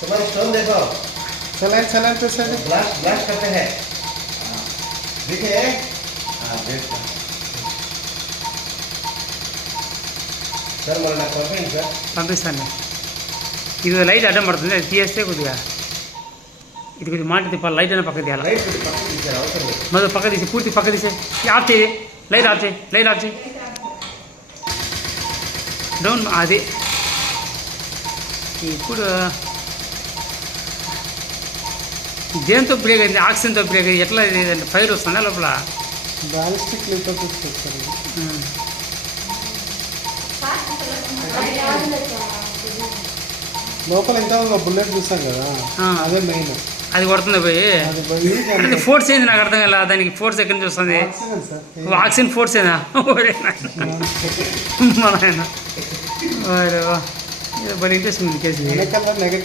तुम्हारा स्टोन देखो, चलाएं तो सर। ब्लास्ट ब्लास्ट करते हैं। देखिए, देखो सर, मला పంపించండి సార్. పంపిస్తాను. ఇది లైట్ అడ్డం పడుతుంది, అది తీస్తే కొద్దిగా ఇది కొద్దిగా మాట తిప్పాలి. లైట్ అయినా పక్క తీయాలి. రైట్ కొద్ది పక్కకి తీసారు, అవసరం లేదు. మొదలు పక్క తీసి పూర్తి పక్క తీసే. ఆఫ్ చేయి, లైట్ ఆఫ్ చేయి, లైట్ ఆఫ్ చేయి. డౌన్ అది ఇప్పుడు దేంతో బ్రేక్ అయింది? ఆక్సిజన్తో బ్రేక్ అయింది. ఎట్లా ఇది ఫైర్ వస్తుందా లోపల? బాలిస్టిక్ లితో తీసుకొచ్చారు. లోపల ఇంకా ఒక బుల్లెట్ చూసాం కదా, అదే మెయిన్. అది కొడుతుంది పోయి. అది ఫోర్స్ ఏంది నాకు అర్థం కాల. దానికి ఫోర్స్ ఎక్కడి నుంచి వస్తుంది? ఆక్సిజన్ ఫోర్స్ ఏనా? మన బలి ఇంట్రెస్ట్ ఉంది కేసు. నెగటివ్